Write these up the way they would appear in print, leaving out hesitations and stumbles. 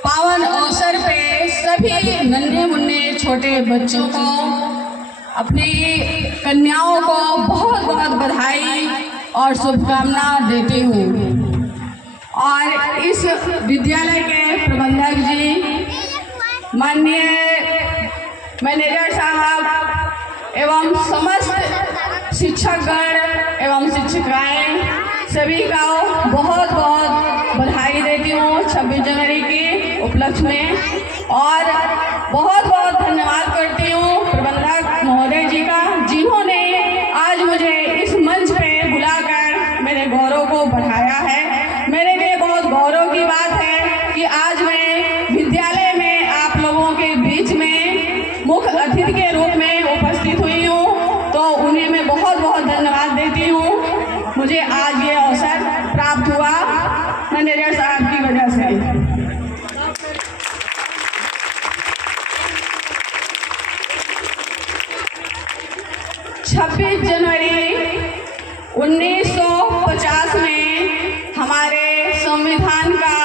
पावन अवसर पे सभी नन्हे मुन्ने छोटे बच्चों को, अपनी कन्याओं को बहुत बहुत बधाई और शुभकामना देती हूँ। और इस विद्यालय के प्रबंधक जी, माननीय मैनेजर साहब एवं समस्त शिक्षकगण एवं शिक्षिकाएं, सभी का बहुत बहुत बधाई देती हूँ 26 जनवरी के उपलक्ष्य में। और बहुत बहुत धन्यवाद करती हूँ प्रबंधक महोदय जी का, जिन्होंने आज मुझे इस मंच पे बुलाकर मेरे गौरव को बढ़ाया है। मेरे लिए बहुत गौरव की बात है कि आज मैं विद्यालय में आप लोगों के बीच में मुख्य अतिथि के रूप में उपस्थित हुई हूँ, तो उन्हें मैं बहुत बहुत धन्यवाद देती हूँ। मुझे आज ये अवसर प्राप्त हुआ मैनेजर साहब की वजह से। 26 जनवरी 1950 में हमारे संविधान का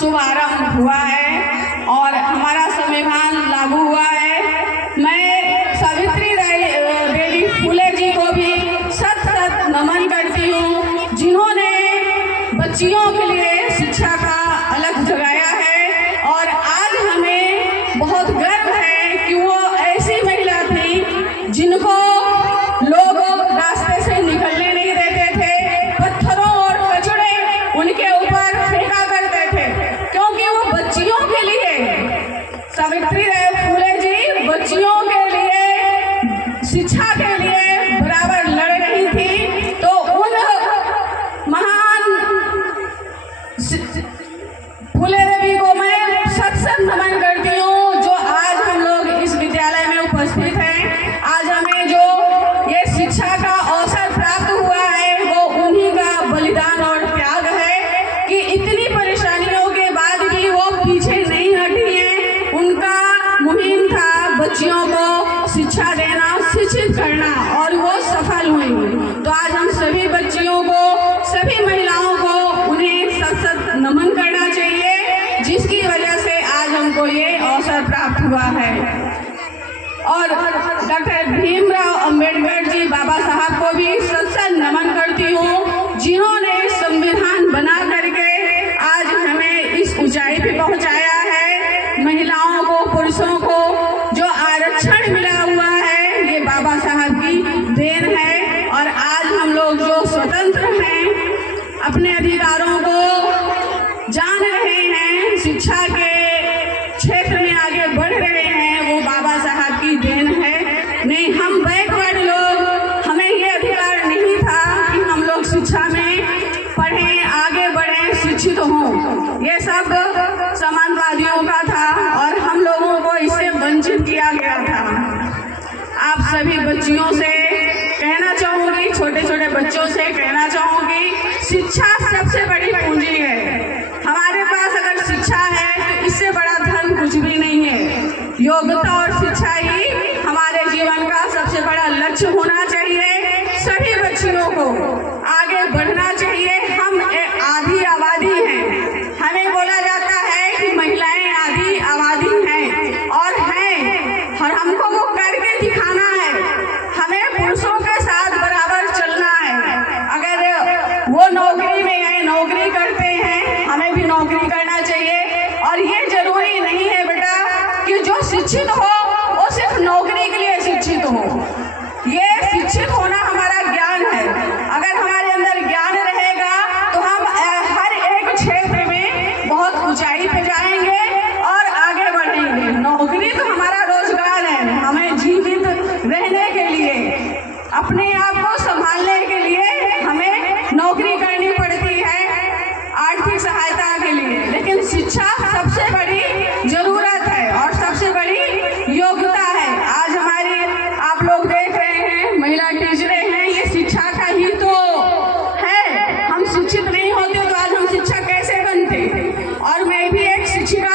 शुभारंभ हुआ है और हमारा संविधान लागू हुआ है। मैं सावित्री देवी फुले जी को भी सत सत नमन करती हूँ, जिन्होंने बच्चियों के लिए शिक्षा का अलग जगाया है। और आज हमें बहुत गर्व है कि वो ऐसी महिला थी जिनको लोग रास्ते से निकलने नहीं देते थे, पत्थरों और कचड़े उनके ऊपर फेंका करते थे, क्योंकि वो बच्चियों के लिए, सावित्री फुले जी बच्चियों के लिए शिक्षा के लिए बराबर लड़ रही थी। तो उन महान फुले देवी को मैं सत सत नमन करती हूँ, जो आज हम लोग इस विद्यालय में उपस्थित हैं। आज हमें जो ये शिक्षा का अवसर प्राप्त हुआ है वो उन्हीं का बलिदान और त्याग है कि इतनी परेशानियों के बाद भी वो पीछे नहीं हटी हैं। उनका मुहिम था बच्चियों को शिक्षा देना, शिक्षित करना, और वो सफल हुई। तो आज हम सभी बच्चियों को, सभी महिलाओं को उन्हें सत सत नमन करना चाहिए, जिसकी वजह से आज हमको ये अवसर प्राप्त हुआ है। और डॉक्टर भीमराव अंबेडकर जी बाबा साहब को भी सत सत नमन करती हूँ, जिन्होंने संविधान बना करके आज हमें इस ऊंचाई पे पहुँचाया है। महिलाओं को, पुरुषों को जो आरक्षण मिला हुआ है, ये बाबा साहब की देन है। और आज हम लोग जो स्वतंत्र हैं, अपने अधिकारों को जान रहे हैं, शिक्षा के क्षेत्र में आगे बढ़ रहे हैं, वो बाबा साहब की देन है। नहीं, हम बैकवर्ड लोग, हमें ये अधिकार नहीं था कि हम लोग शिक्षा में पढ़ें, आगे बढ़ें, शिक्षित हों। ये सब समाजवादियों का था और हम लोगों को इससे वंचित किया गया था। आप सभी बच्चियों से कहना चाहूँगी, छोटे छोटे बच्चों से कहना चाहूँगी, शिक्षा सबसे बड़ी पूंजी है। हमारे पास अगर शिक्षा है तो इससे बड़ा धन कुछ भी नहीं है। योग्यता और शिक्षा ही हमारे जीवन का सबसे बड़ा लक्ष्य होना चाहिए। सभी बच्चियों को आगे बढ़ना चाहिए। हम एक आधी आबादी हैं, हमें बोला जाता है कि महिलाएं आधी आबादी हैं, और हैं, और हमको वो करके दिखाना है। हमें पुरुषों के साथ बराबर चलना है। अगर वो नौकरी में है, नौकरी करते हैं, हमें भी नौकरी करना चाहिए। और ये जरूरी नहीं है बेटा कि जो शिक्षित हो वो सिर्फ नौकरी के लिए शिक्षित हो। ये शिक्षित होना हमारा ज्ञान है। अगर हमारे अंदर ज्ञान रहेगा तो हम हर एक क्षेत्र में बहुत ऊंचाई पे जाएंगे और आगे बढ़ेंगे। नौकरी तो हमारा रोजगार है, हमें जीवित रहने के लिए, अपने आप को संभालने के लिए हमें नौकरी करनी पड़ती है, आर्थिक सहायता के लिए। लेकिन शिक्षा सबसे बड़ी जरूरत है और सबसे बड़ी योग्यता है। आज हमारी आप लोग देख रहे हैं, महिला टीचरें हैं, ये शिक्षा का ही तो है। हम शिक्षित नहीं होते तो आज हम शिक्षक कैसे बनते। और मैं भी एक शिक्षिका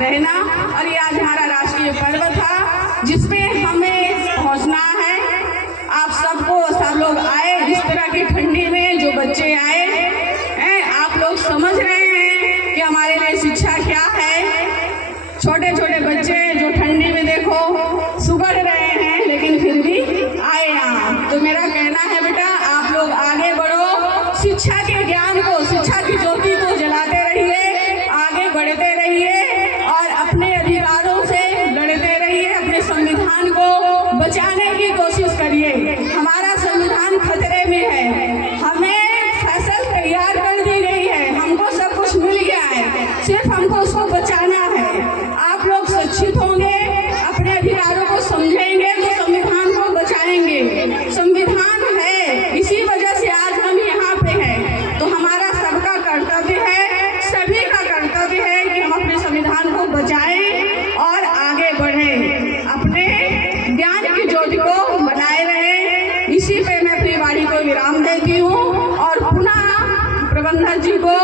रहना। और ये आज हमारा राष्ट्रीय पर्व था जिसमें हमें पहुंचना है। आप सबको, सब लोग आए, इस तरह की ठंडी में जो बच्चे आए हैं, आप लोग समझ रहे हैं कि हमारे लिए शिक्षा क्या है। छोटे छोटे बच्चे जो ठंडी में देखो सुगड़ रहे हैं, लेकिन फिर भी आए यहाँ। तो मेरा कहना है बेटा, आप लोग आगे बढ़ो, शिक्षा के ज्ञान को, शिक्षा की ज्योति को जलाते रहिए, आगे बढ़ते रहिए और अपने अधिकारों से लड़ते रहिए, अपने संविधान को बचाने की कोशिश करिए। हमारा संविधान खतरे में है, हमें फसल तैयार कर दी गई है, हमको सब कुछ मिल गया है, सिर्फ हमको उसको बचाना है। आप लोग शिक्षित होंगे, अपने अधिकारों को समझेंगे तो संविधान को बचाएंगे। संविधान है, इसी वजह से आज हम यहाँ पे हैं। तो हमारा सबका कर्तव्य है, सभी का कर्तव्य है कि हम अपने संविधान को बचाएं और आगे बढ़ें, अपने ज्ञान की ज्योति को बनाए रहें। इसी पे मैं अपनी वाणी को विराम देती हूँ और पुनः प्रबंधक जी को